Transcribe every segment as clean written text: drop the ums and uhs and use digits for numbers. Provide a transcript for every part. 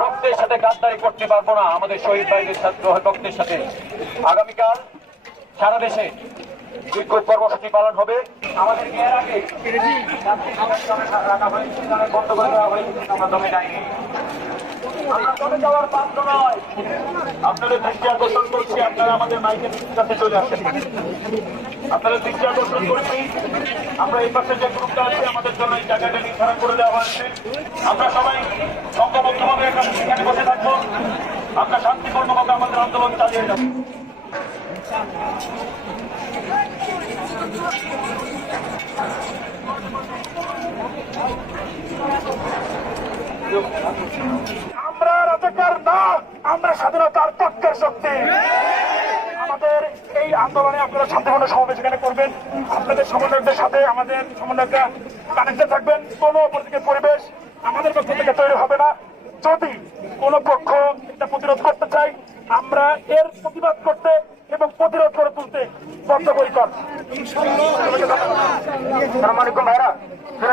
রক্তের সাথে গাদ্দারি করতে পারবো না আমাদের শহীদ ভাইদের রক্তের সাথে। আগামীকাল সারা দেশে বিক্ষোভ কর্মসূচি পালন হবে। আমাদের এর আগে বন্ধ করে দেওয়া হয়েছে, আমরা দমে যাইনি, আমরা দমে যাওয়ার পাত্র নয়। আপনাদের দৃষ্টি আকর্ষণ করছি, আপনারা আমাদের মাইকের কাছে চলে আসেন। আপনাদের দৃষ্টি আকর্ষণ করছি, আমরা এই পাশে যে গ্রুপটা আছে আমাদের জন্য এই জায়গাটা নির্ধারণ করে দেওয়া হয়েছে। আমরা সবাই সংঘবদ্ধভাবে এখানে বসে থাকবো, আমরা শান্তিপূর্ণভাবে আমাদের আন্দোলন চালিয়ে যাব। আমরা রাজাকার না, আমরা স্বাধীনতার পক্ষের শক্তি। আমাদের এই আন্দোলনে আপনারা শান্তিপূর্ণ সমাবেশ এখানে করবেন, আপনাদের সমন্বয়কদের সাথে আমাদের সমন্বয়করা কানেক্টে থাকবেন। কোনো অপরদিকের পরিবেশ আমাদের পক্ষ থেকে তৈরি হবে না। যদি কোনো পক্ষ এটা প্রতিরোধ করতে চাই, আমরা এর প্রতিবাদ করতে এবং প্রতিরোধ করে তুলতে বদ্ধপরিকর। আসসালামু আলাইকুম ভাইরা,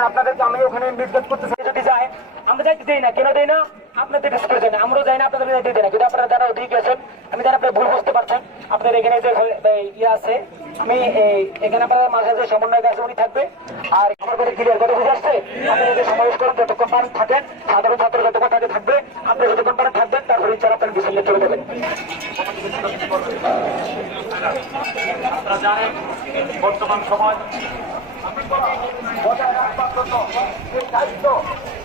আপনাদেরকে আমি ওখানে নির্দেশ করতে চাই, যদি যায় আমরা যাইতে দিই না। কেন দেই না? আপনাদের ডিসকাস দেয় না, আমরাও যাই না, আপনাদের যাইতে দিই না। কিন্তু আপনারা যারা ওদিকে গেছেন, আমি জানি আপনারা ভুল বুঝতে পারছেন। আপনাদের এখানে যে ইয়ে আছে, আমি এখানে আপনাদের মাঝে যে সমন্বয়ক আছে উনি থাকবে। আর আমার কথা ক্লিয়ার কথা বুঝে আসছে। আপনি যদি সমাবেশ করেন, যতক্ষণ পারেন থাকেন, সাধারণ ছাত্র যতক্ষণ থাকে থাকবে, আপনি যতক্ষণ পারেন থাকবেন, তারপরে ইচ্ছা আপনার বিষয় নিয়ে চলে যাবেন। আপনারা জানেন বর্তমান সময় বজায় রাখবার জন্য এই দায়িত্ব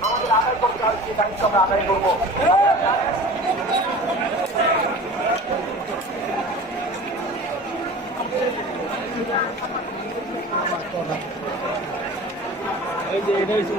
আমাদের আদায় করতে হবে, সেই দায়িত্ব আমরা আদায় করবো। এই যে